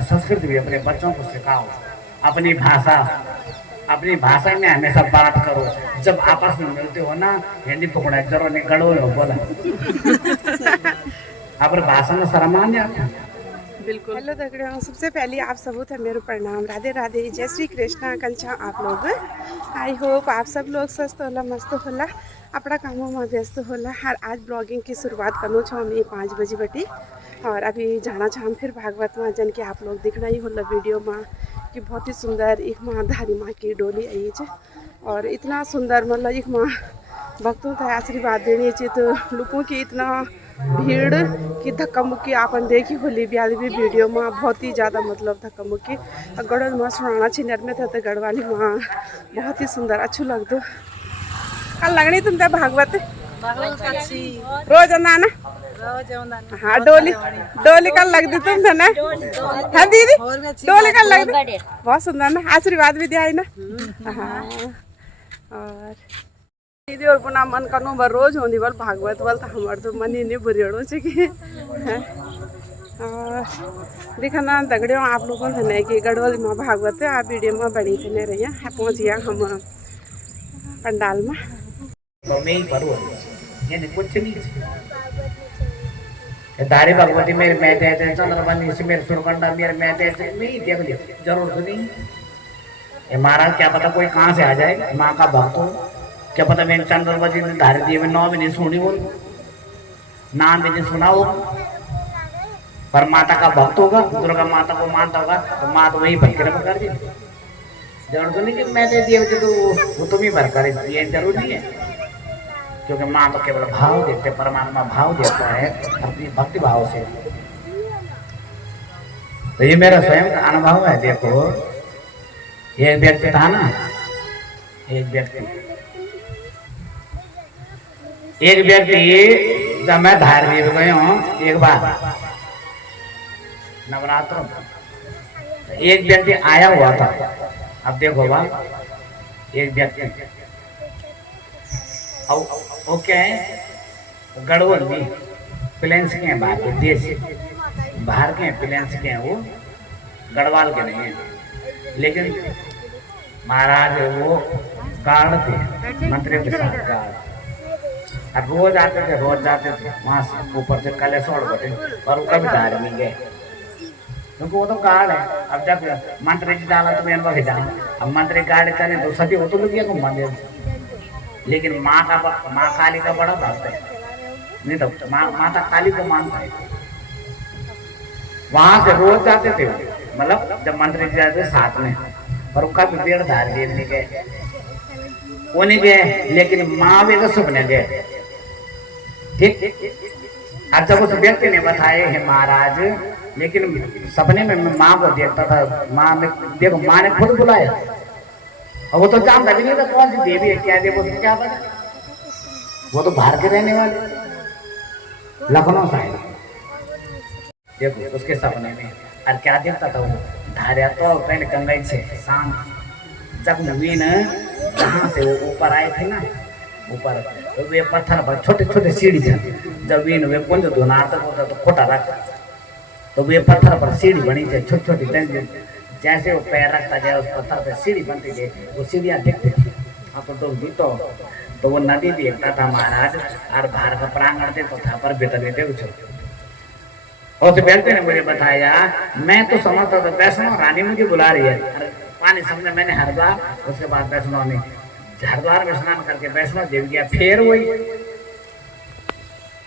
अपने संस्कृति भी अपने बच्चों को सिखाओ, अपनी भाषा में हमेशा बात करो। जब आपस में मिलते हो ना, हिंदी पकड़ा जरूर नहीं गड़ो हो बोला अपनी भाषा में शर्म आ जाता। बिल्कुल। हेलो दगड़ियों, सबसे पहले आप सबू थे मेरे प्रणाम, राधे राधे, जय श्री कृष्णा। कंचा आप लोग, आई होप आप सब लोग स्वस्थ होला, मस्त होला, अपना कामों में व्यस्त होला। हर आज ब्लॉगिंग की शुरुआत करूँ छो मैं 5 बजे बटी, और अभी जाना छा फिर भागवत में, जन के आप लोग दिखना ही होला वीडियो में कि बहुत ही सुंदर एक माँ धारी माँ की डोली आई है, और इतना सुंदर मतलब एक माँ भक्तों का आशीर्वाद देनी चाहिए। तो लोगों की इतना भीड़ की धक्का मुक्की आपन देखी होली ब्याल भी वीडियो में, बहुत ही ज़्यादा मतलब धक्का मुक्की गढ़ में सुनाना छिनर में था। तो गढ़ वाली माँ बहुत ही सुंदर अच्छू लगदो। कल लगनी तुम भागवत रोज ना हाँ डोली कल लगती तुम थे ना। हाँ दीदी डोली कल लगती बहुत सुंदर ना, आशीर्वाद भी दिया है ना। हाँ और दीदी और पुनः मन करनो बर रोज होनी बल भागवत बल, तो हमारे तो मन ही नहीं बुरियड़ो से कि और दिखाना दगड़ियों आप लोगों से नहीं कि गढ़वाल में भागवत है। आप वीडियो में बड़ी थे नहीं रही है, पहुँच गया हम पंडाल में। कुछ नहीं धारी भगवती मेरे मैते हैं, चंद्रमणि से मेरे सुरकंडा मेरे मैते हैं, मैं देख लिया जरूर सुनी। ये महाराज क्या पता कोई कहाँ से आ जाए, माँ का भक्त हो, क्या पता मैंने चंद्रमणि ने धारी दिए, मैं 9 भी नहीं सुनी, वो नाम भी नहीं सुना हो, पर माता का भक्त होगा, दुर्गा माता को मानता होगा, तो माँ तो वही भर कृपा कर दी। जरूर सुनी कि मैते दिए तो वो तुम ही भर कर, ये जरूर नहीं है, क्योंकि माँ तो केवल भाव देते, परमात्मा भाव देता है अपनी भक्ति भाव से। तो ये मेरा स्वयं का अनुभव है। देखो ये व्यक्ति था ना, एक व्यक्ति जब मैं धारवी में गया हूँ एक बार नवरात्रों में, एक व्यक्ति आया हुआ था। अब देखो वह एक व्यक्ति वो क्या है, गढ़वाल में प्लेन्स के हैं, बाहर के देश बाहर के हैं, प्लेन्स के हैं, वो गढ़वाल के नहीं हैं। लेकिन महाराज वो गार्ड थे, मंत्रियों के साथ गार्ड, और रोज जाते थे वहाँ से ऊपर से कलेश्वर बैठे, और वो कभी धार नहीं गए क्योंकि वो तो गार्ड है। अब जब मंत्री जी डाला तो मैं वही जाना, अब मंत्री गार्ड चले तो सभी वो तो लुकिया को मंदिर, लेकिन माँ काली का बड़ा भक्त है, नहीं तो माता काली को मानता है। वहां से रोज जाते थे, मतलब जब मंत्री जी जाते साथ में, और उनका भी पेड़ धार नहीं गए, वो नहीं गए, लेकिन माँ भी सपने गए। ठीक, अब जब उस व्यक्ति ने बताया है महाराज, लेकिन सपने में मैं माँ को देखता था, माँ ने देखो माँ ने खुद बुलाया, और वो तो जानता भी नहीं था कौन सी देवी है, क्या देवी, उसको क्या पता, वो तो बाहर के रहने वाले, लखनऊ से आए। देखो उसके सपने में और क्या देखता था वो, धारिया तो पहले गंगा से शाम जब नवीन जहाँ से वो ऊपर आए थे ना, ऊपर तो वे पत्थर पर छोटे छोटे सीढ़ी थे, जब वीन वे कुंज धोना तक होता तो खोटा रखा, तो वे पत्थर पर सीढ़ी बनी थी छोटी छोटी, जैसे वो पैर रखता जाए उस पत्थर पे सीढ़ी बनती गई, वो सीढ़ियाँ दिखती थी। आप तो वो नदी देखता था महाराज, और बाहर का प्रांगण थे तो था पर भीतर थे उछल। और उस व्यक्ति ने मुझे बताया, मैं तो समझता था वैष्णो रानी मुझे बुला रही है, पानी समझे मैंने हरिद्वार, उसके बाद वैष्णो ने हरिद्वार में स्नान करके वैष्णो देवी गया, फिर वही।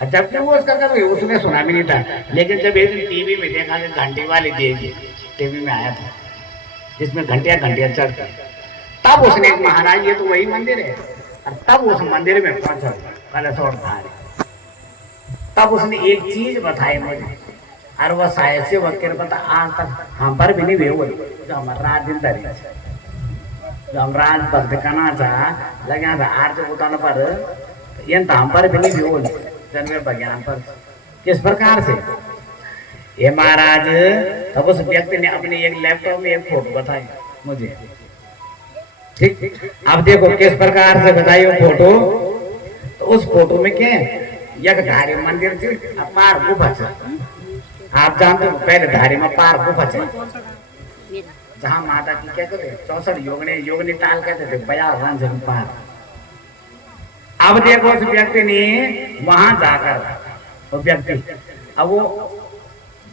जब तक वो उसका कभी उसने सुना भी नहीं था, लेकिन जब एक दिन टीवी में देखा कि घंटी वाली देवी टीवी में आया था, जिसमें घंटियां चढ़ती, तब उसने एक महाराज ये तो वही मंदिर है, और तब उस मंदिर में पहुंचा कलेश्वर धारी, तब उसने एक चीज बताई मुझे, और वह शायद से वह कृपा आज तक हम पर भी नहीं हुई, जो हमारा रात दिन धरी, जो हम रात पर दिखाना चाह लगे था आरती उतारने पर, ये हम पर भी नहीं हुई जन्मे विज्ञान पर। किस प्रकार से ये महाराज, तब उस व्यक्ति ने अपने एक लैपटॉप में एक फोटो बताई मुझे। ठीक, अब देखो किस प्रकार से बताई वो फोटो। तो उस फोटो में क्या एक धारी मंदिर थी, अपार गुफा था, आप जानते हो पहले धारी में पार गुफा है जहाँ माता की क्या कहते 64 योगनी ताल कहते थे 52 रन से पार। अब देखो उस व्यक्ति ने वहां जाकर वो व्यक्ति अब वो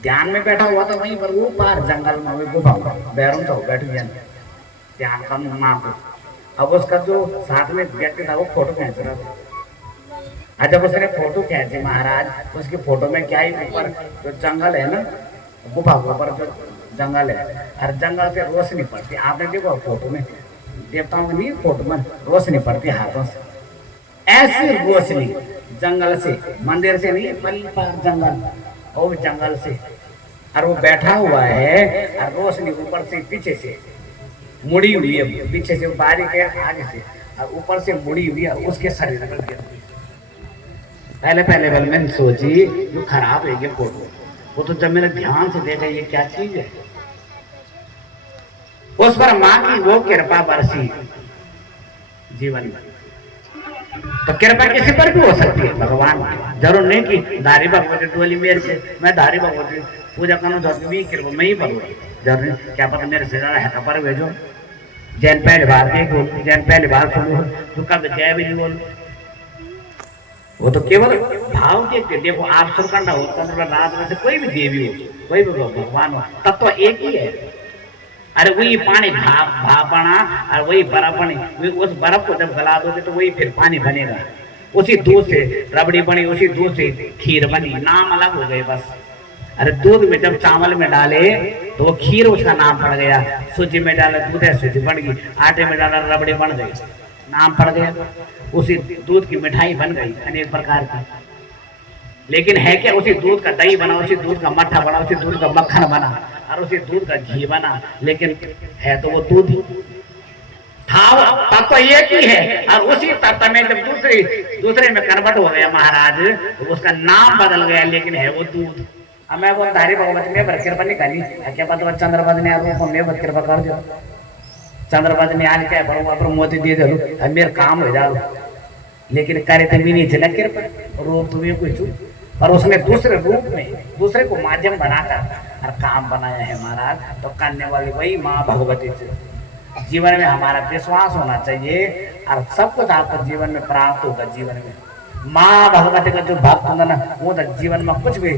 ध्यान में बैठा हुआ था वहीं पर वो पार जंगल में वो गुफा बैरों तो बैठ गया ध्यान का माँ को। अब उसका जो साथ में व्यक्ति था वो फोटो खींच रहा था। जब उसने फोटो खींची महाराज उसकी फोटो में क्या ही ऊपर जो जंगल है ना गुफा के ऊपर जो जंगल है हर जंगल से रोशनी पड़ती। आपने देखो फोटो में देवताओं में नहीं फोटो में रोशनी पड़ती हाथों से ऐसी रोशनी जंगल से मंदिर से नहीं बल्कि पार जंगल और जंगल से और वो बैठा हुआ है और रोशनी ऊपर से पीछे से मुड़ी हुई है पीछे से बारीक है आगे से और ऊपर से मुड़ी हुई है उसके शरीर पर गिर पहले पहले मैंने सोची जो खराब है ये फोटो वो तो जब मैंने ध्यान से देखा ये क्या चीज है उस पर माँ की वो कृपा बरसी जीवन में। तो कृपा किसी पर भी हो सकती है भगवान जरूर नहीं कि धारी भगवती डोली मेरे से मैं धारी भगवती पूजा करना चाहती हूँ कृपा मैं ही भगवती जरूर क्या पता मेरे से ज्यादा है पर भेजो जैन पहली बार नहीं बोल जैन पहली बार सुनो तो कब जय भी नहीं बोल वो तो केवल भाव के देखो आप सुरकंडा हो चंद्रनाथ में से कोई भी देवी हो कोई भी भगवान हो तब तो एक ही है। अरे वही पानी भाप बना और वही बर्फ बनी उस बर्फ को जब गला दोगे तो वही फिर पानी बनेगा उसी दूध से रबड़ी बनी उसी दूध से खीर बनी नाम अलग हो गए बस। अरे दूध में जब चावल में डाले तो वो खीर उसका नाम पड़ गया सूजी में डाला दूध है सूजी बन गई आटे में डाला रबड़ी बन गई नाम पड़ गया उसी दूध की मिठाई बन गई अनेक प्रकार की। लेकिन है क्या उसी दूध का दही बना उसी दूध का मट्ठा बना उसी दूध का मक्खन बना और उसी दूध का घी बना लेकिन है तो वो दूध था तत्व एक ही है और उसी तत्व में जब दूसरे में कन्वर्ट हो गया महाराज तो उसका नाम बदल गया लेकिन है वो दूध। अब मैं बोल धारी भगवती में कृपा नहीं करनी क्या पता चंद्रपद ने मैं कृपा कर दो चंद्रपद ने आज क्या करूँ पर मोती दे दो अब मेरा काम हो जाओ लेकिन करे तो भी नहीं चला कृपा रूप तुम्हें कुछ और उसने दूसरे रूप में दूसरे को माध्यम बनाकर और काम बनाया है महाराज। तो करने वाली वही माँ भगवती से जीवन में हमारा विश्वास होना चाहिए और सब कुछ आपको जीवन में प्राप्त होगा। जीवन में माँ भगवती का जो भक्त होगा ना वो तो जीवन में कुछ भी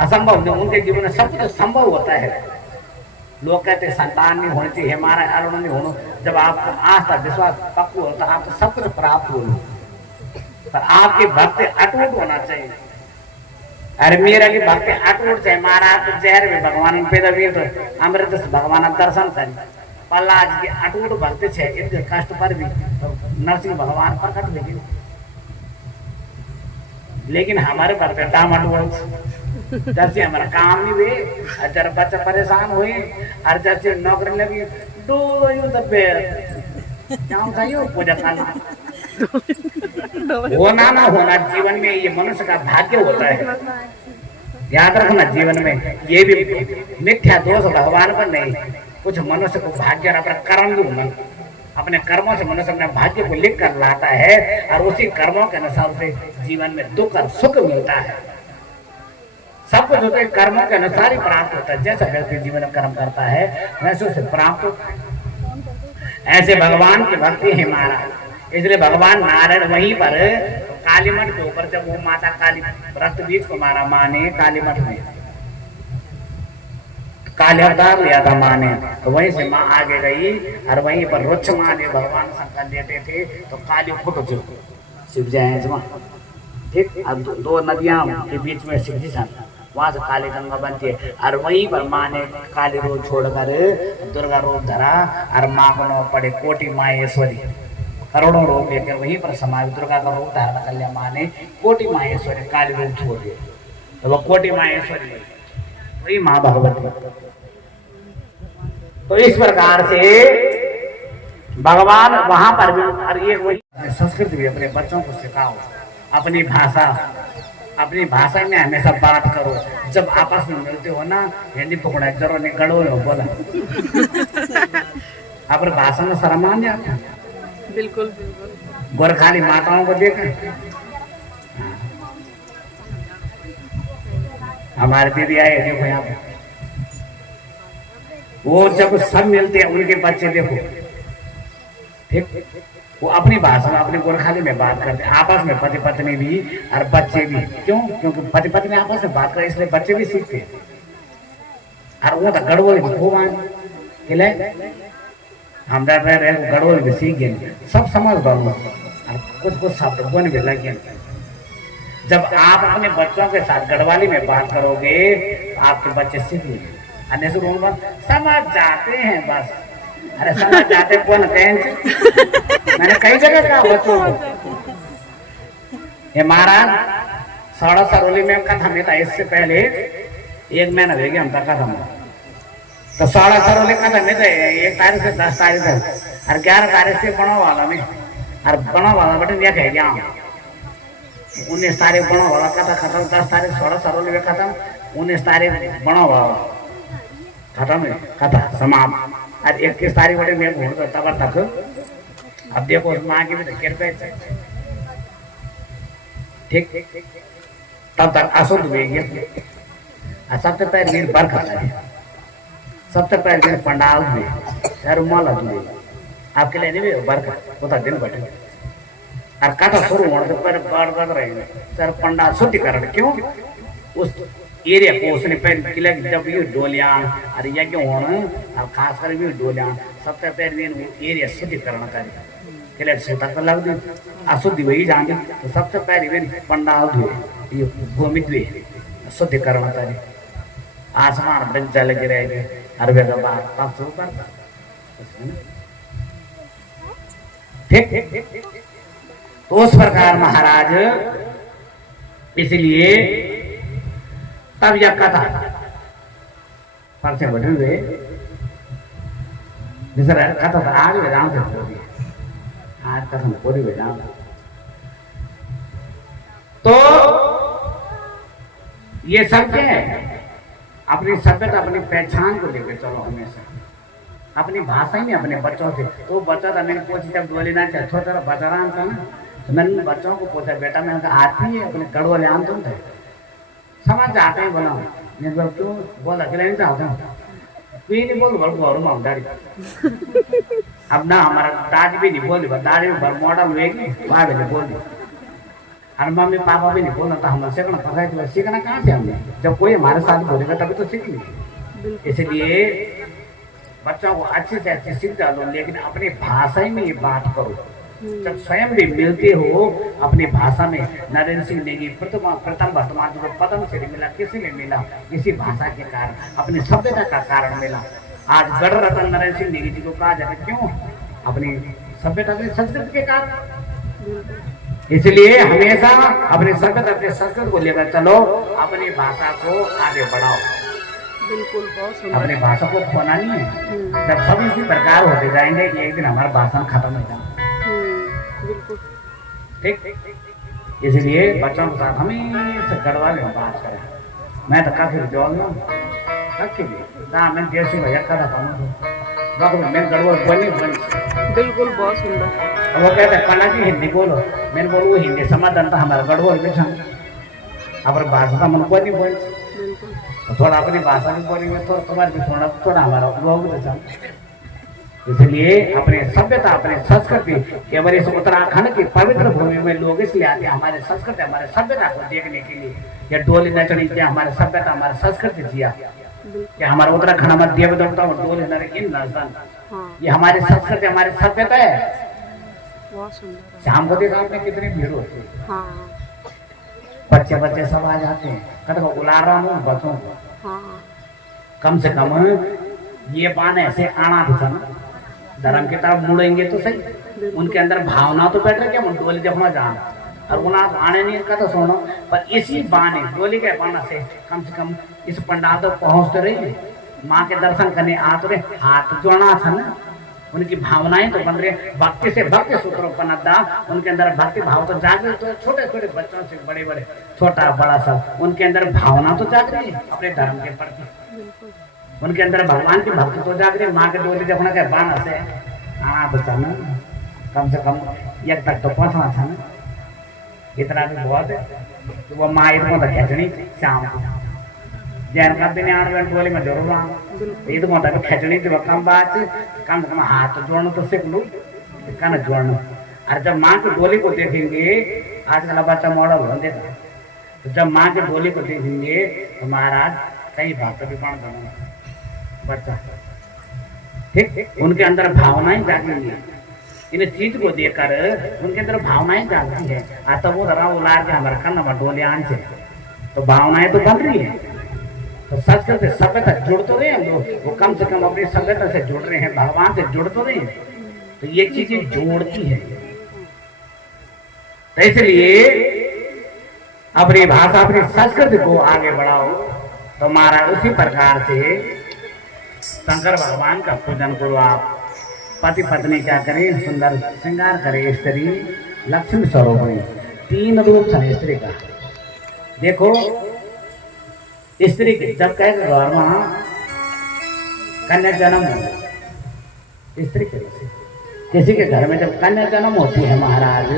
असंभव नहीं उनके जीवन में सब कुछ संभव होता है। लोग कहते हैं संतान नहीं होनी चाहिए हमारा अरुण नहीं होना जब आपको आस्था विश्वास पक्का होता है आपको सब कुछ प्राप्त होगा पर आपकी भक्ति अटूट होना चाहिए। अरे मेरा की भक्ति अटूट चाहिए महाराज तो जहर में भगवान पैदा भी तो अमृत भगवान दर्शन करें प्रहलाद की अटूट भक्ति है इतने कष्ट पर भी तो नरसिंह भगवान प्रकट लेकिन लेकिन हमारे भक्त डामाडोल जैसे हमारा काम नहीं हुए जरा बच्चा परेशान हुए और जैसे नौकरी लगी पूजा करना होना ना होना जीवन में ये मनुष्य का भाग्य होता है। याद रखना जीवन में ये भी मिथ्या दोष भगवान पर नहीं कुछ मनुष्य को भाग्य और अपना कर्म भी होना अपने कर्मों से मनुष्य अपने भाग्य को लिख कर लाता है और उसी कर्मों के अनुसार से जीवन में दुख और सुख मिलता है। सब कुछ होता है कर्मों के अनुसार ही प्राप्त होता है। जैसा व्यक्ति जीवन में कर्म करता है वैसे उसे प्राप्त होता है। ऐसे भगवान की भक्ति है महाराज इसलिए भगवान नारायण वहीं पर कालीमठ के ऊपर जब वो माता काली रक्त बीज को मारा माँ ने कालीमठ में काली अवतार लिया था माँ ने तो वहीं से माँ आगे गई और वहीं पर रुच्छ माँ ने भगवान शंकर लेते थे तो काली फुट चुकी शिव जय ठीक अब दो नदियां के बीच में शिव जी वहां से काली गंगा बनती है और वहीं पर माँ ने काली रूप छोड़कर दुर्गा रूप धरा और माँ को नौ पड़े कोटि माहेश्वरी करोड़ों रूप लेकर वहीं पर समाज दुर्गा का रूप धारण कर लिया माँ ने कोटि माहेश्वरी काली रूप छोड़ दिया तो वो कोटि माहेश्वरी वही माँ भगवती। तो इस प्रकार से भगवान वहां पर भी और ये वही संस्कृत भी अपने बच्चों को सिखाओ अपनी भाषा में हमेशा बात करो। जब आपस में मिलते हो ना हिंदी पकड़ा जरूर नहीं गड़ो हो बोला अपनी भाषा में शर्म आ जाता बिल्कुल गोरखाली माताओं को देखा हमारे दीदी आए देखो यहाँ पे, वो जब सब मिलते हैं उनके बच्चे देखो, ठीक, वो अपनी भाषा में अपनी गोरखाली में बात करते हैं आपस में, पति पत्नी भी और बच्चे भी। क्यों? क्योंकि पति पत्नी आपस में बात करें इसलिए बच्चे भी सीखते हैं। और वो तो गड़बड़ खूब आने हम रहे गड़बड़ भी सीख गए, सब समझ गए और कुछ शब्द बोलने भी लगे। जब आप अपने बच्चों के साथ गढ़वाली में बात करोगे आपके बच्चे सीखेंगे। समझ जाते हैं बस, अरे समझ जाते कौन कहें, मैंने कई जगह कहा बच्चों को। ये महाराज साड़ा सरोली में कथा में था, इससे पहले 1 महीना हो गया हम तक कथा में। तो साड़ा सरोली कथा में थे 1 तारीख से 10 तारीख तक और 11 तारीख से बना वाला में और बना वाला बटन दिया कह गया 19 तारीख बना वाला कथा खत्म, 10 तारीख साड़ा सरोली में खत्म, 19 तारीख बना वाला खत्म है कथा समाप्त। और 21 तारीख बटे मैं घूम तब तक अब देखो उस माँ की भी कृपा है, ठीक, तब तक अशुद्ध हुए। सबसे पहले दिन बरखा है, सबसे पहले दिन पंडाल हुए रुमाल हुए आपके लिए नहीं बरखा होता दिन बटे और कथा शुरू होने से पहले बढ़ रहे सर पंडाल शुद्धिकरण। क्यों? उस एरिया को उसने पहले किला जब ये डोलियां और यज्ञ होने और खासकर भी डोलियां सबसे पहले दिन एरिया शुद्धिकरण करे किला से तक लग दी अशुद्धि वही जान दी। तो सबसे पहले दिन पंडाल हुए ये गोमित हुए शुद्धिकरण करे, आसमान में जल गिरेगे हर जगह बात तब से ऊपर, ठीक। तो उस प्रकार महाराज इसलिए तब यह कथा पर से बढ़े हुए कथा था आज वेदांत से आज कथा पूरी वेदांत। तो ये सब क्या है? अपनी सभ्यता अपनी पहचान को लेकर चलो हमेशा, अपनी भाषा ही नहीं अपने बच्चों से। तो बच्चा था मैंने पूछी जब बोले ना चाहे छोटा बच्चा रहा था ना, तो मैंने बच्चों को पूछा बेटा मैं आती है अपने गढ़वाले आम तुम थे समझ जाते हैं बोला मैं क्यों बोल अकेले नहीं चाहता हूँ कोई नहीं बोल घर में दाड़ी अब ना हमारा दादी भी नहीं बोली दाड़ी भर मॉडल हुएगी वहाँ भी नहीं बोली और मम्मी पापा भी नहीं बोलना था हमारे सीखना पता है तो सीखना कहाँ से हमने जब कोई हमारे साथ बोलेगा तभी तो सीखेंगे। इसलिए बच्चों को अच्छे से अच्छी शिक्षा दो लेकिन अपनी भाषा ही में ये बात करो। जब स्वयं भी मिलते हो अपनी भाषा में, नरेंद्र सिंह नेगी प्रथम वर्तमान जो पद्म श्री मिला किसी में मिला इसी भाषा के कारण, अपनी सभ्यता का कारण मिला। आज गढ़ रतन नरेंद्र सिंह नेगी जी को कहा जाता है क्यों? अपनी सभ्यता के संस्कृति के कारण। इसलिए हमेशा अपनी सभ्यता अपने संस्कृति को लेकर चलो, अपनी भाषा को आगे बढ़ाओ। बिल्कुल, बहुत अपनी भाषा को खोना नहीं है। जब सब इसी प्रकार होते जाएंगे एक दिन हमारा भाषा खत्म हो जाएगा। ठीक, इसलिए बच्चों के साथ हमेशा गढ़वाले में बात करें। मैं तो काफी जोड़ लूँ मैं देसी भैया करा था मैं गढ़वाल बोली बिल्कुल बहुत सुंदर। वो कहते हैं कला की हिंदी बोलो, मैंने बोलो वो हिंदी समाधान था हमारा गढ़वाल भी था अपनी भाषा का मन को नहीं बोल थोड़ा अपनी भाषा भी बोलेंगे तो तुम्हारे भी सुनना थोड़ा हमारा लोग इसलिए अपने सभ्यता अपने संस्कृति केवल इस उत्तराखंड की पवित्र भूमि में लोग इसलिए आते हैं हमारे संस्कृति हमारे सभ्यता को देखने के लिए। या डोली नचनी किया हमारे सभ्यता हमारे संस्कृति किया कि हमारे उत्तराखंड में देव देवता डोली नचन ये हमारी संस्कृति हमारी सभ्यता है। शाम को देखा आपने कितनी भीड़ होती है, बच्चे बच्चे सब आ जाते हैं कदम उला रहा हूँ बच्चों को कम से कम ये बान ऐसे आना भी था ना धर्म की तरफ मुड़ेंगे तो सही, उनके अंदर भावना तो बैठ रही है डोली जब जाना और उन्हें आने नहीं का तो सुनो पर इसी बाने डोली के बाना से कम इस पंडाल तक पहुँचते रही माँ के दर्शन करने आते रहे। हाथ जोड़ना था ना, उनकी भावनाएं तो बन रही, भक्ति से भक्ति सूत्रोपन्नता उनके अंदर भक्ति भाव तो जाग रही। तो छोटे छोटे बच्चों से बड़े बड़े छोटा बड़ा सब उनके अंदर भावना तो जाग रही है अपने धर्म के प्रति, उनके अंदर भगवान की भक्ति तो जाग रही। माँ के डोली जब के बाना से आना बचाना कम से कम एक तक तो पहुंचना था ना, इतना भी बहुत है। तो वो माँ इतना तो खींचनी शाम को जैन का दिन आने में टोली में जरूर आना ये तो मोटा पे खिचड़ी जो कम बात कम से कम हाथ जोड़ना तो सीख लूँ कान जोड़ना और जब माँ की डोली को देखेंगे आजकल बच्चा मॉडल हो देखा तो जब माँ की डोली को देखेंगे तो महाराज कई बातों भी कौन करेंगे बच्चा ठीक उनके अंदर भावनाएं जागेंगी इन चीज को देखकर उनके अंदर भावनाएं जागती है आता वो रहा उलार के हमारा कन्न में डोले आन से तो भावनाएं तो बन रही है तो संस्कृत सभ्यता जुड़ तो रहे हैं लोग वो कम से कम अपनी सभ्यता से जुड़ रहे हैं भगवान से जुड़ तो रहे हैं तो ये चीजें जोड़ती है तो इसलिए अपनी भाषा अपनी संस्कृति को आगे बढ़ाओ तो महाराज उसी प्रकार से शंकर भगवान का पूजन करो आप पति पत्नी क्या करे सुंदर श्रृंगार करे स्त्री लक्ष्मी स्वरूप है 3 रूप है स्त्री का देखो स्त्री के जब कह घर में कन्या जन्म हो स्त्री के किसी के घर में जब कन्या जन्म होती है महाराज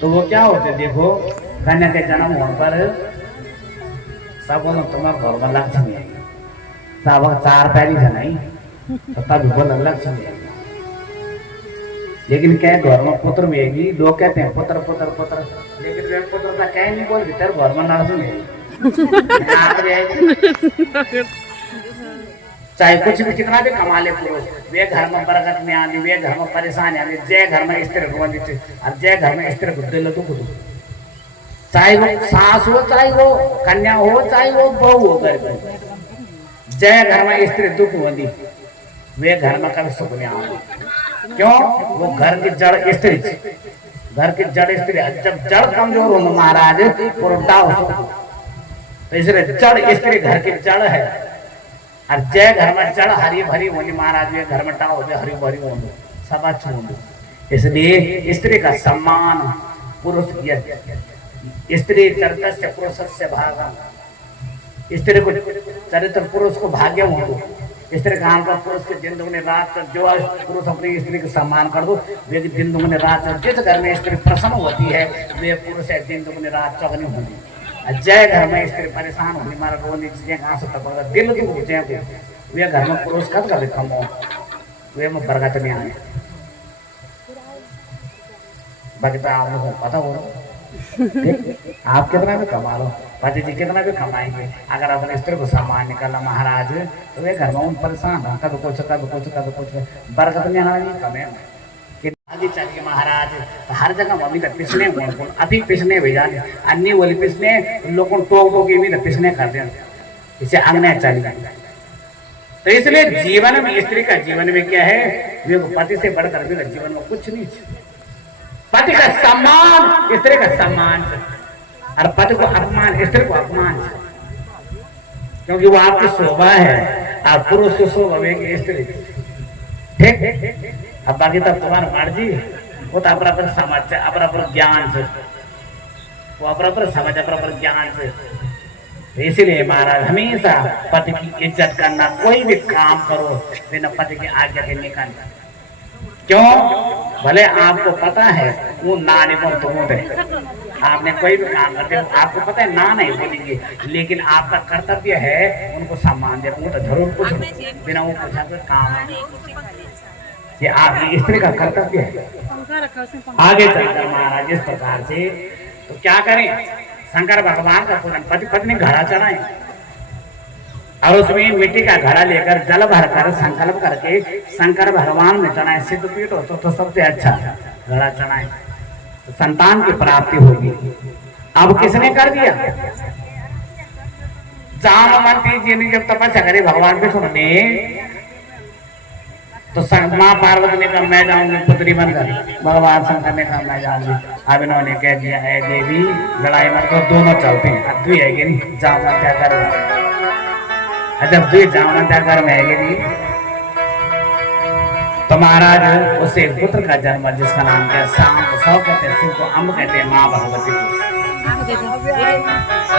तो वो क्या होते देखो कन्या के जन्म होने पर सब बोलो तुम्हारे घर में लक्ष्मी है सब 4 पैरी जनाई तो तब बोलो लक्ष्मी है लेकिन क्या घर में पुत्र मिलेगी लोग कहते हैं पुत्र पुत्र पुत्र लेकिन वे पुत्र का क्या नहीं बोल तेरे घर में नरसिंह है चाहे कुछ भी कितना भी कमा ले पुरुष वे घर में बरकत में आनी वे घर में परेशानी आनी जय घर में स्त्री को और जय घर में स्त्री को दिल दुख दो चाहे वो सास हो चाहे वो कन्या हो चाहे वो बहू हो घर में जय घर में स्त्री दुख होती वे घर में कभी सुख नहीं आती क्यों वो घर की जड़ स्त्री घर की जड़ स्त्री जब जड़ कमजोर हो महाराज पुरुषा हो तो इसलिए जड़ स्त्री घर की जड़ है और जय घर में जड़ हरी भरी होनी महाराज ये घर में टाओ हरी भरी होनी सब अच्छी होनी इसलिए स्त्री का सम्मान पुरुष स्त्री चरित्र से पुरुष से भागम स्त्री को चरित्र पुरुष को भाग्य हो स्त्री का हाल का पुरुष के दिन दुगने रात जो पुरुष अपनी स्त्री का सम्मान कर दो वे दिन दुगने रात जिस घर में स्त्री प्रसन्न होती है वे पुरुष है दिन दुगने रात चौगनी होती जय घर में स्त्री परेशान होने मारा रोनी चीजें कहाँ से तपड़ा दिल की पूछे वे घर में पुरुष कद कर कम हो वे में बरकत नहीं आए बाकी तो आप लोगों को पता हो आप कितना भी कमा लो पति जी कितना भी कमाएंगे अगर अपने स्त्री को सम्मान निकाला महाराज तो वे घर में उन परेशान हो कभी कुछ बरकत नहीं आनी कमे आगे चल के महाराज हर जगह मम्मी तक पिछले अभी पिछले भेजा अन्य बोली पिछले लोगों टोक टोक भी पिछले करते हैं इसे अंगने चल तो इसलिए जीवन में स्त्री का जीवन में क्या है वे पति से बढ़कर भी जीवन में कुछ नहीं पति का सम्मान स्त्री का सम्मान और पति को अपमान स्त्री को अपमान क्योंकि वो आपकी शोभा है और पुरुष की शोभा स्त्री ठीक अब बाकी तब तुम्हारा मर्जी वो तो अपना समझ अपना ज्ञान से वो अपना समझ अपना ज्ञान से इसीलिए महाराज हमेशा पति की इज्जत करना कोई भी काम करो बिना पति की आज्ञा के नहीं करना क्यों भले आपको पता है वो ना नहीं बोल तुम आपने कोई भी काम करते हो आपको पता है ना नहीं बोलेंगे लेकिन आपका कर्तव्य है उनको सम्मान देना वो तो जरूर कुछ बिना वो पूछा कोई काम ये आपकी स्त्री का कर्तव्य है आगे चलकर महाराज इस प्रकार से तो क्या करें शंकर भगवान का पूजन पति पत्नी घड़ा चढ़ाएं और उसमें मिट्टी का घड़ा लेकर जल भरकर संकल्प करके शंकर भगवान में चढ़ाएं सिद्ध पीठ हो तो सबसे अच्छा घड़ा चढ़ाएं तो संतान की प्राप्ति होगी अब किसने कर दिया जामवंती जी ने जब तपस्या करी भगवान के सुनने तो माँ पार्वती ने कहा मैं जाऊंगी पुत्री बनकर भगवान शंकर ने कहा मैं जाऊंगी अब इन्होंने कह दिया है देवी लड़ाई में तो दोनों चलते हैं अब तू है नहीं जाऊंगा क्या करूँ जब तू जाऊंगा क्या कर मैं नहीं तो महाराज उसे पुत्र का जन्म जिसका नाम क्या शाम सौ कहते हैं शिव को अम्ब कहते हैं माँ भगवती को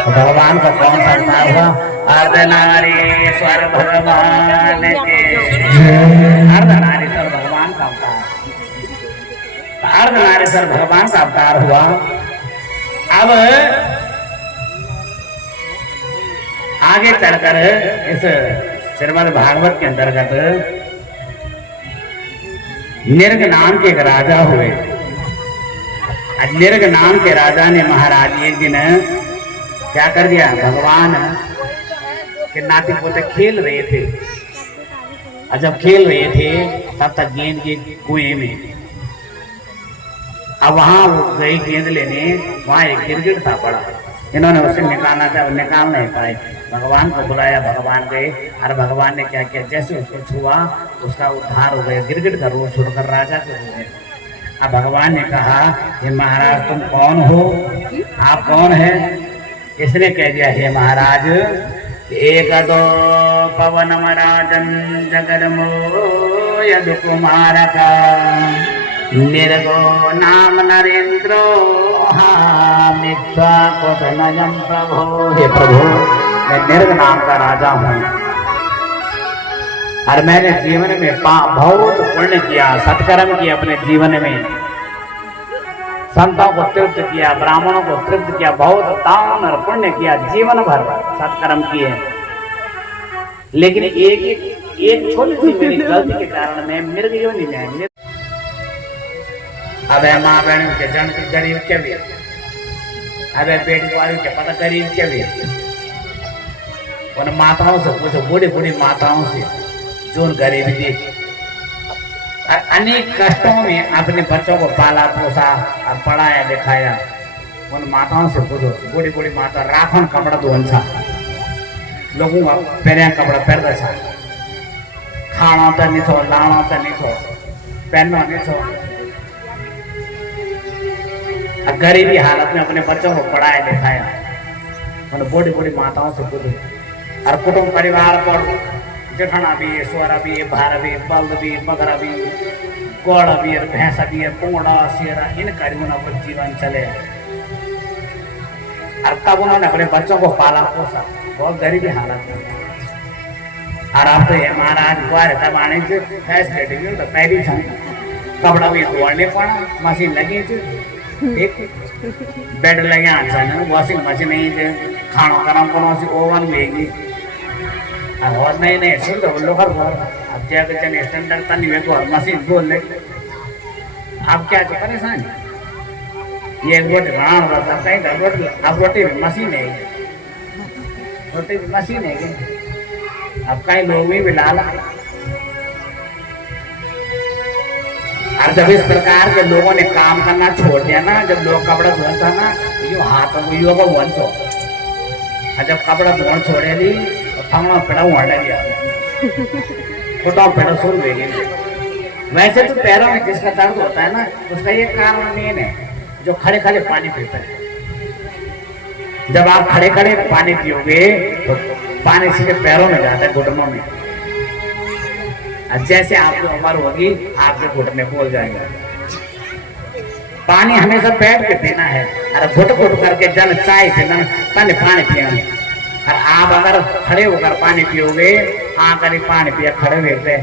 तो भगवान का कौन सा अवतार हुआ अर्धनारीश्वर भगवान के अर्धनारीश्वर भगवान का अवतार अर्धनारीश्वर भगवान का अवतार हुआ अब आगे चलकर इस श्रीमद् भागवत के अंतर्गत निर्ग नाम के एक राजा हुए। निर्ग नाम के राजा ने महाराज एक दिन क्या कर दिया, भगवान के नाती पोते खेल रहे थे, और जब खेल रहे थे तब तक गेंद के कुएं में, अब वहां वो गई गेंद लेने, वहां एक गिरगिट था पड़ा, इन्होंने उसे निकालना था, निकाल नहीं पाए, भगवान को बुलाया, भगवान गए, और भगवान ने क्या किया, जैसे उसको छुआ उसका उद्धार हो गया, गिरगिट का रूप छोड़कर राजा को हो गया। अब भगवान ने कहा, हे महाराज तुम कौन हो, आप कौन है? इसने कह दिया, हे महाराज एक दो पवन राजन जगदमो यदु कुमार का निर्गो नाम नरेंद्रो नयम प्रभो। हे प्रभु मैं निर्ग नाम का राजा हूँ, और मैंने जीवन में बहुत पुण्य किया, सत्कर्म किया, अपने जीवन में संतों को तृप्त किया, ब्राह्मणों को तृप्त किया, बहुत दान और पुण्य किया, जीवन भर सत्कर्म किए, लेकिन एक छोटी सी मेरी गलती के कारण मैं मृग योनि में। अब है माँ बहनों के जन के गरीब के भी, अब है बेटी वालों के पता गरीब के भी, उन माताओं से पूछो, बूढ़ी बूढ़ी माताओं से जो गरीब थी, अनेक कष्टों में अपने बच्चों को पाला पोसा और पढ़ाया दिखाया, उन माताओं से पूछो, बूढ़ी बूढ़ी माता राखन कपड़ा धोन छा, लोगों का पहने कपड़ा पहनता छा, खाना तो नहीं थो, लाना तो नहीं थो, पहनना नहीं थो, गरीबी हालत में अपने बच्चों को पढ़ाया दिखाया, उन बूढ़ी बूढ़ी माताओं से पूछो, और कुटुंब परिवार पर जेठना भी, स्वरा भी, भार भी, बल्द भी, बगरा भी, गोड़ा भी, भैंसा भी, पोड़ा शेरा, इन कार्यों पर जीवन चले, और तब उन्होंने अपने बच्चों को पाला पोसा, बहुत गरीबी हालत में। और अब तो ये महाराज कुआरे तब आने से फैसिलिटी भी तो पहली छन, कपड़ा भी धोने पड़ा, मशीन लगी थी, एक बेड लगे आने, वॉशिंग मशीन नहीं थे, खाना गरम करना सी ओवन लेगी, और नहीं नहीं सुन तो लोग अब जाकर जन स्टैंडर्ड तनी में को मशीन बोल ले, अब क्या तो परेशान, ये रोटी बनाना रहता कहीं तो रोटी, अब रोटी भी मशीन है, रोटी भी मशीन है, अब कई लोग भी लाला, और जब इस प्रकार के लोगों ने काम करना छोड़ दिया ना, जब लोग कपड़ा धोता ना, यो हाथों को यो को वंचो, और जब कपड़ा धोना छोड़े ली तो थमना पेड़ा हुआ लिया, फुटा पेड़ा सुन लेगी। वैसे तो पैरों में जिसका दर्द होता है ना, उसका ये कारण मेन है, जो खड़े खड़े पानी पीता है। जब आप खड़े खड़े पानी पियोगे तो पानी सीधे पैरों में जाता है, घुटनों में, जैसे आपकी उम्र होगी आपके घुटने खोल जाएगा। पानी हमेशा बैठ के पीना है, और घुट घुट करके जन चाय पीना, तन पानी पिया, और आप अगर खड़े होकर पानी पियोगे, आकर ही पानी पिया खड़े रहते,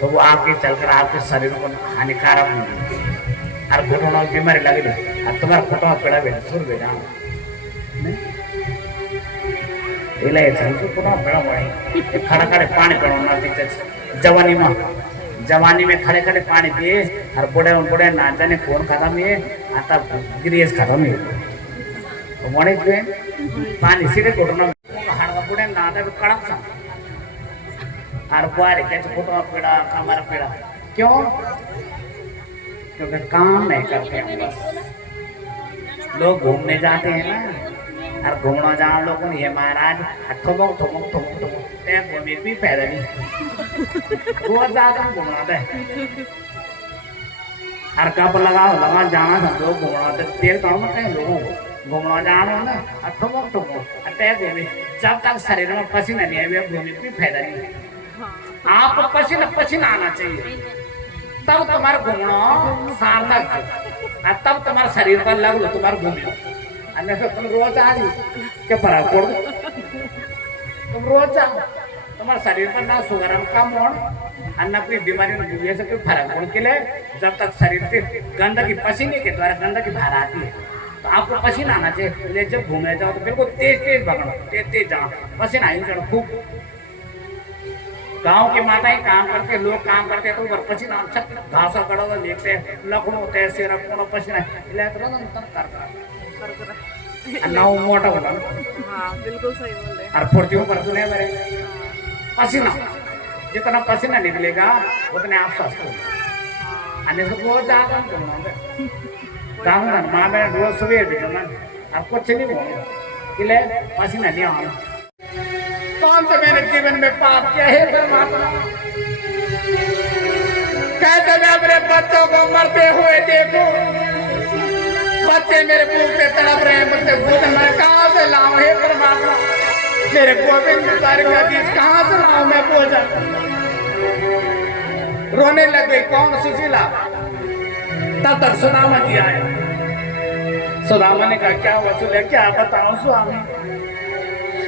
तो वो आपके चलकर आपके शरीर को हानिकारक होगी, और घुटनों की बीमारी लगे, और तुम्हारा घुटना पेड़ा भी सुर भी जाओ खड़ा खड़े पानी पीना, जवानी में खड़े खड़े पानी पिए, और बुढ़े बुढ़े ना जाने खून खत्म हुए, आता ग्रीस खत्म हुए, पानी सीधे घुटना बुढ़े ना कड़क सा, और बुआरे कैसे घुटना पीड़ा, कमर पीड़ा, क्यों? क्योंकि काम नहीं करते हैं। बस लोग घूमने जाते हैं ना, और घूमना जहाँ लोगों ने ये महाराज ठुमक ठुमक ठुमक ठुमक घूमे भी पैदल ही बहुत ज्यादा घूमना था, और कप लगा जाना था, लोग घूमना था, देखता हूँ मैं कहीं लोगों को घूमना जाना ना, और ठुमक ठुमक अतः घूमे, जब तक शरीर में पसीना नहीं है घूमे भी पैदल ही। आपको पसीना पसीना आना चाहिए, तब तुम्हारा घूमना सार्थक, और तब तुम्हारे शरीर पर लग लो तुम्हारे घूमे, अन्यथा तुम रोज आ रही क्या फर्क पड़, तुम रोज जाओ, तुम्हारे शरीर पर ना शुगर कम हो, अन्य कोई बीमारी में से कोई फर्क पड़ के लिए, जब तक शरीर से गंदगी पसीने के द्वारा गंदगी बाहर आती है, तो आपको पसीना आना चाहिए, इसलिए जब घूमने जाओ तो बिल्कुल तेज तेज भागना, तेज तेज जाओ, पसीना ही चढ़ो खूब। गांव की माताएं काम करते, लोग काम करते तो उधर पसीना घासा कड़ा हुआ देखते हैं, लखनऊ होते हैं, सिर पूर्ण पसीना नाव मोटा होता ना। बिल्कुल सही बोल रहे हैं। और फुर्तियों पर सुने मेरे पसीना, जितना पसीना निकलेगा उतने आप स्वस्थ हो। अन्य सब बहुत ज्यादा काम ना माँ मैं रोज सुबह भी करना, अब कुछ नहीं बोलूँ किले पसीना नहीं आना। कौन सा मेरे जीवन में पाप किया है परमात्मा? कैसे मैं अपने बच्चों को मरते हुए देखूं? बच्चे मेरे मुंह पे तड़प रहे हैं, बच्चे भोजन मैं कहाँ से लाऊं? हे परमात्मा, मेरे गोविंद द्वारकाधीश कहाँ से लाऊं मैं भोजन? रोने लग गई कौन? सुशीला। तब तक सुदामा जी आए। सुदामा ने कहा क्या हुआ? सुले क्या बताऊं स्वामी,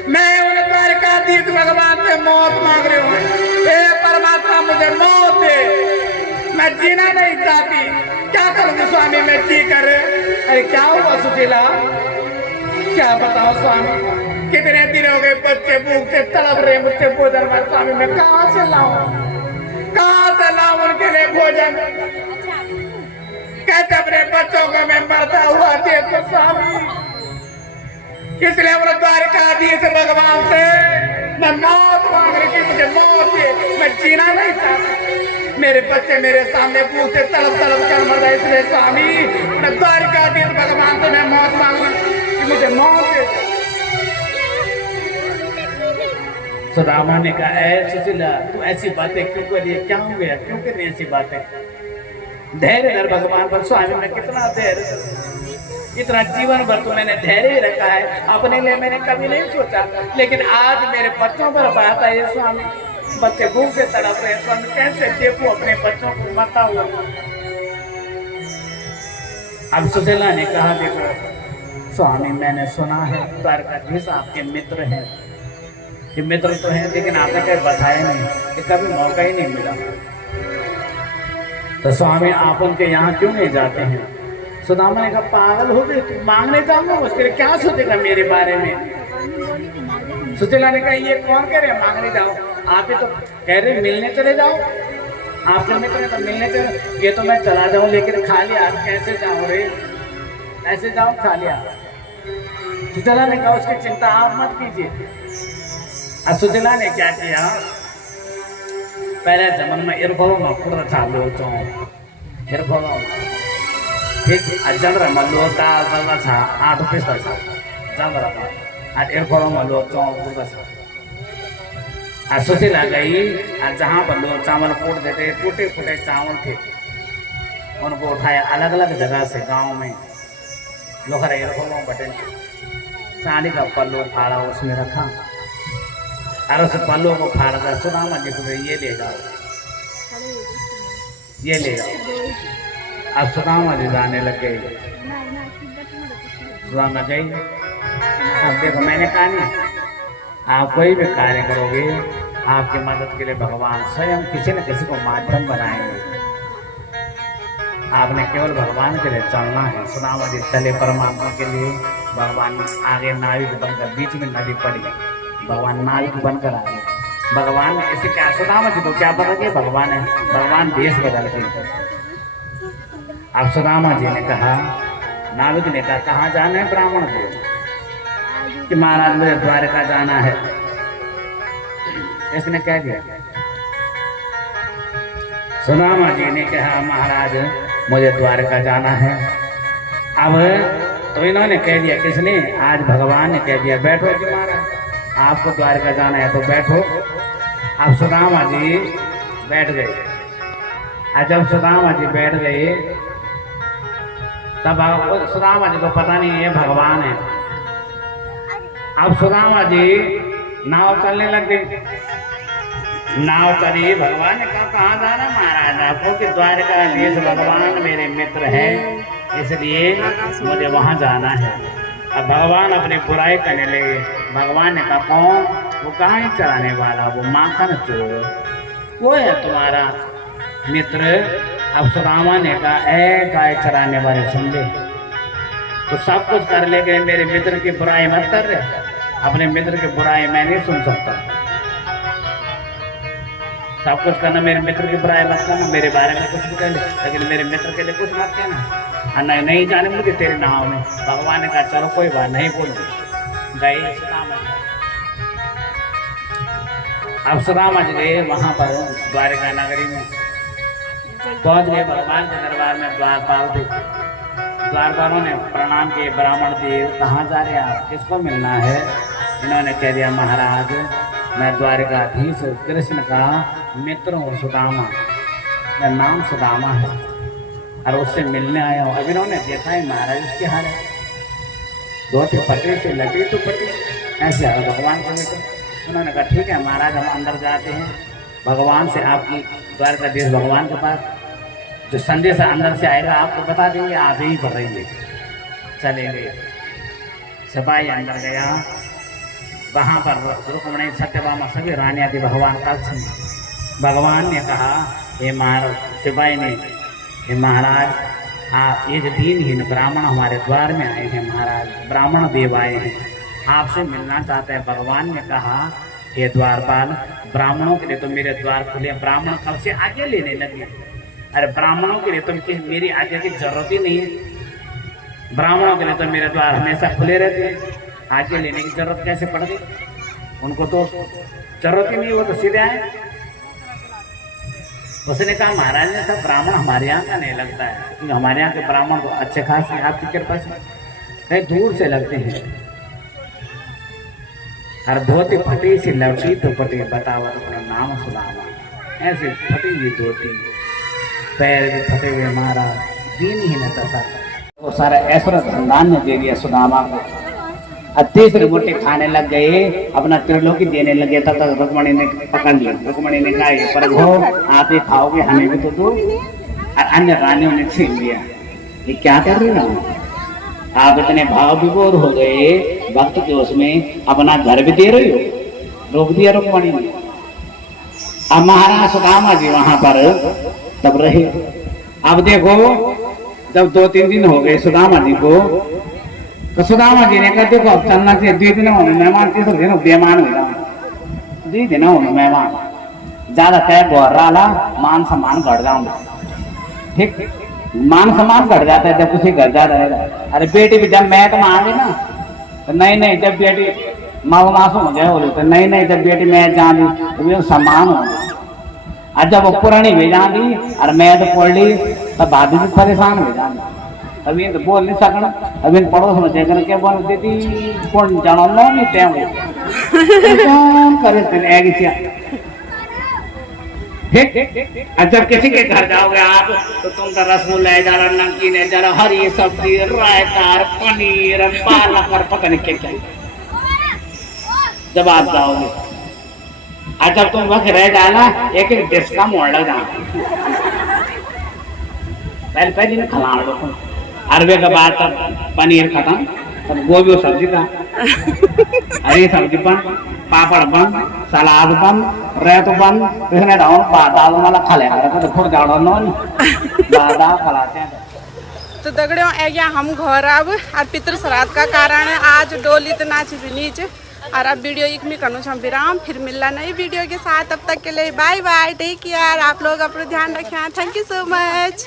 मैं उन द्वारकाधीश भगवान से मौत मांग रही हूँ। हे परमात्मा मुझे मौत दे, मैं जीना नहीं चाहती। क्या करूंगी स्वामी मैं जी कर? अरे क्या हुआ सुशीला? क्या बताओ स्वामी, कितने दिन हो गए बच्चे भूख से तड़प रहे, मुझसे भोजन में स्वामी मैं कहाँ से लाऊं? कहाँ से लाऊं उनके लिए भोजन? कहते अपने बच्चों को मैं मरता हुआ देखो स्वामी, इसलिए वो द्वारकाधीश भगवान से मैं मौत मांग रही थी, मुझे मौत दे, मैं जीना नहीं चाहता। मेरे बच्चे मेरे सामने भूख से तड़प तड़प कर मर रहे, इसलिए स्वामी मैं द्वारकाधीश भगवान से मैं मौत मांग रही कि मुझे मौत दे। सुदामा ने कहा ऐ सुशीला तू ऐसी बातें क्यों कर रही है? क्या हो गया? क्यों कर रही है ऐसी बातें? धैर्य धर भगवान पर। स्वामी मैं कितना धैर्य, इतना जीवन भर तो मैंने धैर्य ही रखा है, अपने लिए मैंने कभी नहीं सोचा, लेकिन आज मेरे बच्चों पर बात आई है स्वामी, बच्चे भूख से तड़प रहे हैं स्वामी, कैसे देखूं अपने बच्चों को मरता हुआ? अब सुशीला ने कहा देखो स्वामी मैंने सुना है द्वारकाधीश आपके मित्र हैं, ये मित्र तो हैं लेकिन आपने कहीं बताया नहीं, कि कभी मौका ही नहीं मिला, तो स्वामी आप उनके यहाँ क्यों नहीं जाते हैं? सुदामा ने कहा पागल हो गए, तू मांगने जाऊंगा उसके लिए, क्या सोचेगा मेरे बारे में? सुशीला ने कहा ये कौन कह रहे मांगने जाओ, आप ही तो कह रहे मिलने चले जाओ, आपके मित्र तो मिलने चले, ये तो मैं चला जाऊं लेकिन खाली हाथ कैसे जाऊं रे? ऐसे जाओ खाली हाथ। सुशीला ने कहा उसकी चिंता आप मत कीजिए। सुशीला ने क्या किया, पहले जमन में इरफोलो में खुद चालू इरफोलो ठीक जनर में लो दाल बल्ला था 8 पैसा था जनर में आज इरफोलो में लो खुद था। सुशीला गई जहाँ पर लोग चावल कूट देते, टूटे फूटे चावल थे, उनको उठाया अलग अलग जगह से गांव में लोग इरफोलो बटे साड़ी का पल्लू फाड़ा उसमें रखा, और उस पल्लू को फाड़ कर सुदामा जी को ये ले जाओ, ये ले जाओ। अब सुदामा जी जाने लग गई, सुदामा गई। अब देखो मैंने कहा नहीं, आप कोई भी कार्य करोगे आपकी मदद के लिए भगवान स्वयं किसी न किसी को माध्यम बनाएंगे, आपने केवल भगवान के लिए चलना है। सुदामा जी चले परमात्मा के लिए, भगवान आगे नाविक बनकर, बीच में नदी पड़ी, भगवान नाविक बनकर आए। भगवान ने इसे क्या, सुदामा जी को क्या पता कि भगवान है, भगवान देश बदल के। अब सुदामा जी ने कहा, नाविक ने कहा कहाँ जाना है ब्राह्मण को? कि महाराज मुझे द्वारका जाना है। इसने कह दिया। सुदामा जी ने कहा महाराज मुझे द्वारका जाना है। अब तो इन्होंने कह दिया, किसने? आज भगवान ने कह दिया बैठो जी महाराज, आपको द्वारका जाना है तो बैठो। अब सुदामा जी बैठ गए। जब सुदामा जी बैठ गए तब सुदामा जी को पता नहीं ये भगवान है। अब सुदामा जी नाव चलने लग गई, नाव चली। भगवान ने कहा कहाँ जाना महाराज आपको? कि द्वारकाधीश भगवान मेरे मित्र हैं, इसलिए मुझे वहाँ जाना है। अब भगवान अपनी बुराई करने लगे। भगवान ने कहा कौन? वो कहाँ ही चराने वाला, वो माखन चोर, वो है तुम्हारा मित्र। अब सुदामा ने कहा ऐ गाय चराने वाले सुन ले, तो सब कुछ कर लेके मेरे मित्र की बुराई मत कर रहे। अपने मित्र की बुराई मैं नहीं सुन सकता। सब कुछ करना, मेरे मित्र की बुराई मत करना, मेरे बारे में कुछ भी कर ले, लेकिन मेरे मित्र के लिए कुछ मत कहना। नहीं नहीं जाने मुझे तेरे नाम में। भगवान ने कहा चलो कोई बात नहीं, बोलूंगी। गए अब सुदामा जी गए वहां पर द्वारका नगरी में पहुंच गए। भगवान के दरबार में द्वारपाल थे। द्वारपालों ने प्रणाम किए। ब्राह्मण देव कहाँ जा रहे हैं आप, किसको मिलना है? इन्होंने कह दिया महाराज मैं द्वारकाधीश कृष्ण का मित्र हूँ सुदामा, मेरा नाम सुदामा है और उससे मिलने आया हूँ। अब इन्होंने देखा है महाराज उसके हाल है, धोती पटे से लटी तो पटी ऐसे आ भगवान के मित्र। उन्होंने कहा ठीक है महाराज हम अंदर जाते हैं भगवान से, आपकी द्वारकाधीश भगवान के पास जो संदेश अंदर से आएगा आपको बता देंगे, आप ही पढ़ रही चले गए। सिपाही अंदर गया, वहां पर रुक्मणी सत्यभामा सभी रानियां थी भगवान का। भगवान ने कहा हे महाराज, सिपाही ने हे महाराज आप ये जो दीनहीन ब्राह्मण हमारे द्वार में आए हैं महाराज, ब्राह्मण देव आए हैं आपसे मिलना चाहते हैं। भगवान ने कहा हे द्वारपाल ब्राह्मणों के लिए तो मेरे द्वार खुले, ब्राह्मण कब से आगे लेने लगे। अरे ब्राह्मणों के लिए तो मेरी आगे की जरूरत ही नहीं है, ब्राह्मणों के लिए तो मेरे द्वार हमेशा खुले रहते हैं, आगे लेने की जरूरत कैसे पड़ गई? उनको तो जरूरत ही नहीं, वो तो सीधे आए। उसने कहा महाराज ने सब ब्राह्मण हमारे यहाँ का नहीं लगता है, क्योंकि हमारे यहाँ के ब्राह्मण तो अच्छे खास हैं, आपकी कृपा से कहीं दूर से लगते हैं। और धोती फटी सी लड़की तो फटी, बताओ अपना नाम सुदामा, ऐसे फटी हुई धोती, पैर भी फटे हुए महाराज, दीन ही न तसा वो सारा ऐश्वर्य धनधान्य दे दिया सुदामा को। तीसरी रोटी खाने लग गए, अपना त्रिलोकी देने लगे। तब तक रुक्मणी ने पकड़ लिया। रुक्मणी ने कहा प्रभु आप ही खाओगे, हमें भी तो दो। और अन्य रानियों ने छीन लिया। ये क्या कर रहे हो आप, इतने भाव विभोर हो गए वक्त के उसमें, अपना घर भी दे रही हो, रोक दिया रुक्मणी ने। अब महाराज सुदामा जी वहां पर तब रहे। अब देखो जब 2-3 दिन हो गए सुदामा जी को, तो सुदामा जी ने कहा देखो अब चलना चाहिए, 2 दिन होने मेहमान, तीसरे दिन बेमान हो जाओ, 2 दिन होने मेहमान, ज्यादा तय गौर रहा मान सम्मान घट जाऊंगा। ठीक, मान सम्मान घट जाता है जब किसी घर जा रहेगा। अरे बेटी भी जब मैं तो मान ना, तो नहीं जब बेटी माँ मासूम हो जाए बोले, तो नहीं जब बेटी मैं जान दी तो सम्मान हो। और जब वो पुरानी भी जान दी और मैं तो पढ़ ली, तब भाभी भी परेशान हो जाती। अभी तो बोल नहीं सकना, अभी पड़ोस में देखना क्या बोल देती कौन जानो नहीं टाइम करे ठीक। और जब किसी के घर जाओगे आप तो तुम तो रसगुल्ला है, जरा नमकीन है, जरा हरी सब्जी, रायता, पनीर, पालक और पता नहीं क्या जब आप जाओगे। और जब तुम वक्त रह जाना एक डिश का मोड़ लग जाना, पहले दिन खिला दो तुम, अरबे के बाद तब पनीर खत्म, तब गोभी और सब्जी का, हरी सब्जी बन, पापड़ बन, सलाद बन, रेत बन, इसने डाउन बादाम वाला खा लेगा तो फुट जाओ नॉन बादाम खिलाते हैं। तो दगड़ियों आ गया हम घर अब, और पितृ श्राद्ध का कारण आज डोली तो नाच भी नीचे। और अब वीडियो एक में करूँ विराम, फिर मिलना नई वीडियो के साथ। तब तक के लिए बाय बाय, टेक केयर। आप लोग अपना ध्यान रखें। Thank you so much.